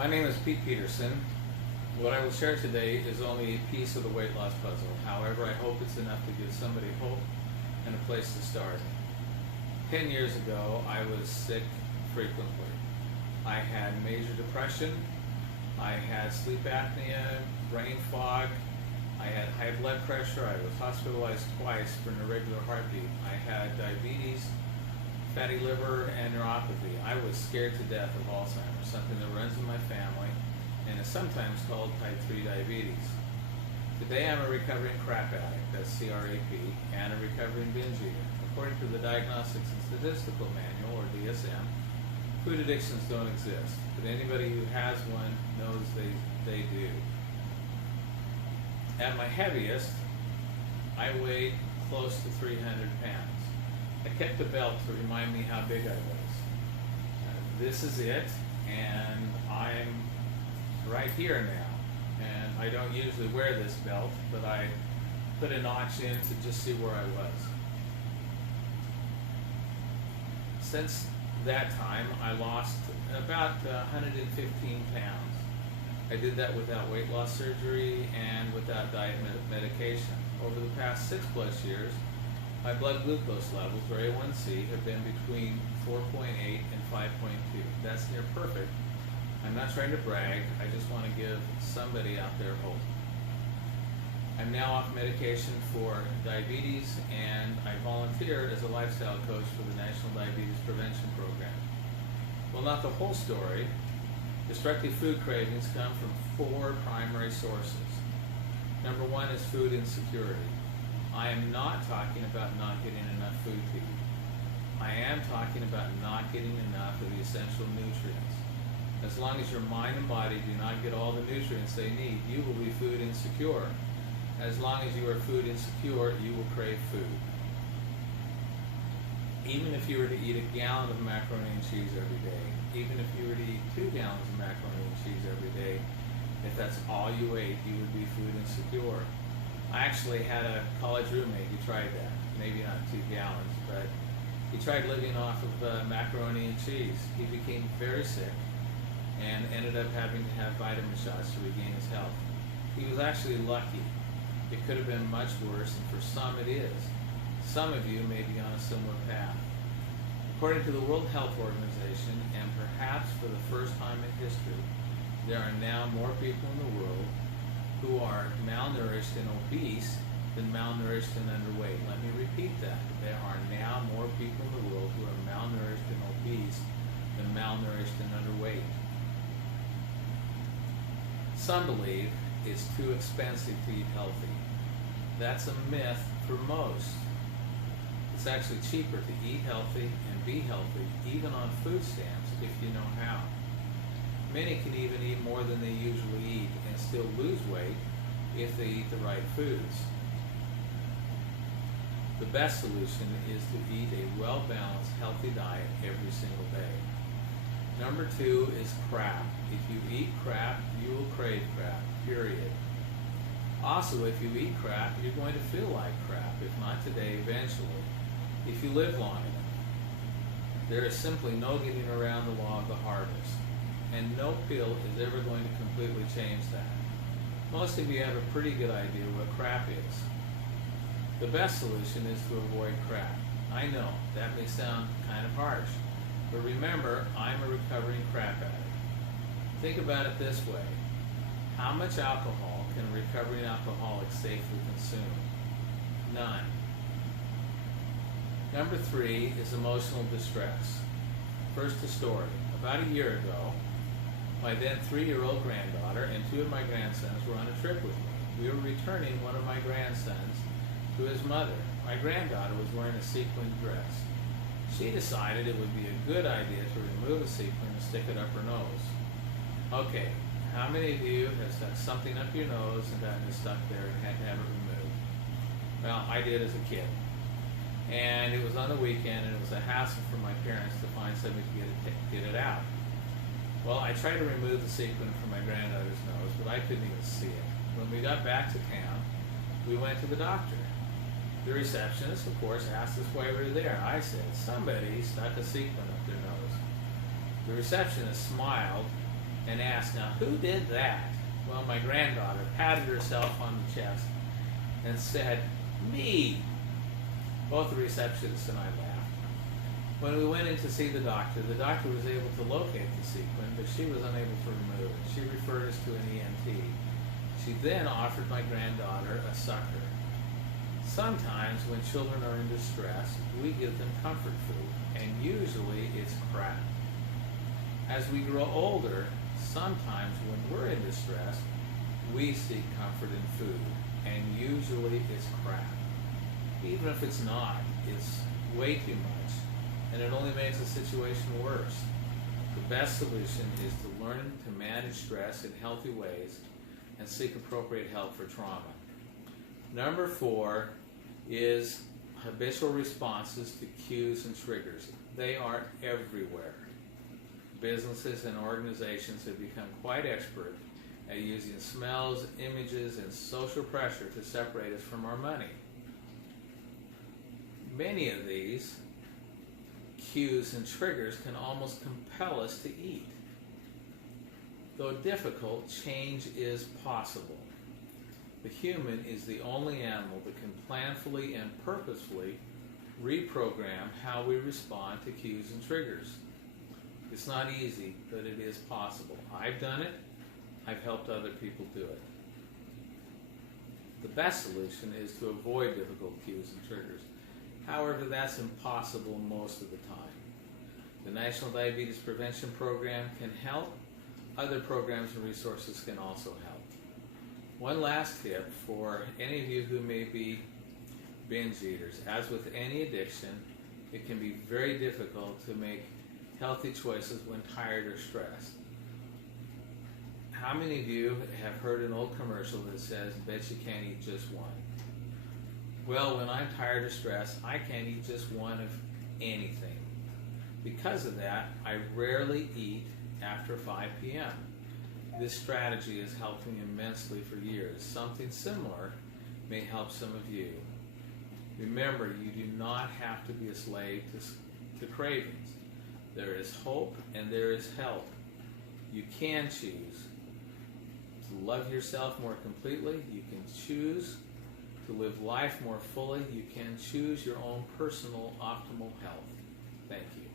My name is Pete Peterson. What I will share today is only a piece of the weight loss puzzle. However, I hope it's enough to give somebody hope and a place to start. 10 years ago, I was sick frequently. I had major depression, I had sleep apnea, brain fog, I had high blood pressure, I was hospitalized twice for an irregular heartbeat, I had diabetes, fatty liver, and neuropathy. I was scared to death of Alzheimer's, something that runs in my family and is sometimes called type 3 diabetes. Today I'm a recovering crap addict, that's CRAP, and a recovering binge eater. According to the Diagnostics and Statistical Manual, or DSM, food addictions don't exist, but anybody who has one knows they do. At my heaviest, I weighed close to 300 pounds. I kept a belt to remind me how big I was. This is it, and I'm right here now. And I don't usually wear this belt, but I put a notch in to just see where I was. Since that time, I lost about 115 pounds. I did that without weight loss surgery and without diet medication. Over the past 6+ years, my blood glucose levels, or A1C, have been between 4.8 and 5.2. That's near perfect. I'm not trying to brag, I just want to give somebody out there hope. I'm now off medication for diabetes, and I volunteer as a lifestyle coach for the National Diabetes Prevention Program. Well, not the whole story. Destructive food cravings come from 4 primary sources. Number 1 is food insecurity. I am not talking about not getting enough food to eat. I am talking about not getting enough of the essential nutrients. As long as your mind and body do not get all the nutrients they need, you will be food insecure. As long as you are food insecure, you will crave food. Even if you were to eat a gallon of macaroni and cheese every day, even if you were to eat 2 gallons of macaroni and cheese every day, if that's all you ate, you would be food insecure. I actually had a college roommate who tried that. Maybe not 2 gallons, but he tried living off of macaroni and cheese. He became very sick and ended up having to have vitamin shots to regain his health. He was actually lucky. It could have been much worse, and for some it is. Some of you may be on a similar path. According to the World Health Organization, and perhaps for the first time in history, there are now more people in the world who are malnourished and obese than malnourished and underweight. Let me repeat that. There are now more people in the world who are malnourished and obese than malnourished and underweight. Some believe it's too expensive to eat healthy. That's a myth for most. It's actually cheaper to eat healthy and be healthy, even on food stamps, if you know how. Many can even eat more than they usually eat and still lose weight if they eat the right foods. The best solution is to eat a well-balanced, healthy diet every single day. Number 2 is crap. If you eat crap, you will crave crap, period. Also, if you eat crap, you're going to feel like crap, if not today, eventually, if you live long enough. There is simply no getting around the law of the harvest, and no pill is ever going to completely change that. Most of you have a pretty good idea what crap is. The best solution is to avoid crap. I know, that may sound kind of harsh, but remember, I'm a recovering crap addict. Think about it this way. How much alcohol can a recovering alcoholic safely consume? None. Number 3 is emotional distress. First, a story. About a year ago, my then 3-year-old granddaughter and 2 of my grandsons were on a trip with me. We were returning one of my grandsons to his mother. My granddaughter was wearing a sequin dress. She decided it would be a good idea to remove the sequin and stick it up her nose. Okay, how many of you have stuck something up your nose and gotten it stuck there and had to have it removed? Well, I did as a kid. And it was on the weekend, and it was a hassle for my parents to find somebody to get it out. Well, I tried to remove the sequin from my granddaughter's nose, but I couldn't even see it. When we got back to town, we went to the doctor. The receptionist, of course, asked us why we were there. I said, somebody stuck a sequin up their nose. The receptionist smiled and asked, "Now, who did that?" Well, my granddaughter patted herself on the chest and said, "Me." Both the receptionists and I laughed. When we went in to see the doctor was able to locate the sequin, but she was unable to remove it. She referred us to an ENT. She then offered my granddaughter a sucker. Sometimes when children are in distress, we give them comfort food, and usually it's crap. As we grow older, sometimes when we're in distress, we seek comfort in food, and usually it's crap. Even if it's not, it's way too much, and it only makes the situation worse. The best solution is to learn to manage stress in healthy ways and seek appropriate help for trauma. Number 4 is habitual responses to cues and triggers. They are everywhere. Businesses and organizations have become quite expert at using smells, images, and social pressure to separate us from our money. Many of these cues and triggers can almost compel us to eat. Though difficult, change is possible. The human is the only animal that can planfully and purposefully reprogram how we respond to cues and triggers. It's not easy, but it is possible. I've done it. I've helped other people do it. The best solution is to avoid difficult cues and triggers. However, that's impossible most of the time. The National Diabetes Prevention Program can help. Other programs and resources can also help. One last tip for any of you who may be binge eaters. As with any addiction, it can be very difficult to make healthy choices when tired or stressed. How many of you have heard an old commercial that says, "Bet you can't eat just one"? Well, when I'm tired or stressed, I can't eat just one of anything. Because of that, I rarely eat after 5 p.m. This strategy has helped me immensely for years. Something similar may help some of you. Remember, you do not have to be a slave to cravings. There is hope and there is help. You can choose to love yourself more completely. You can choose to live life more fully. You can choose your own personal optimal health. Thank you.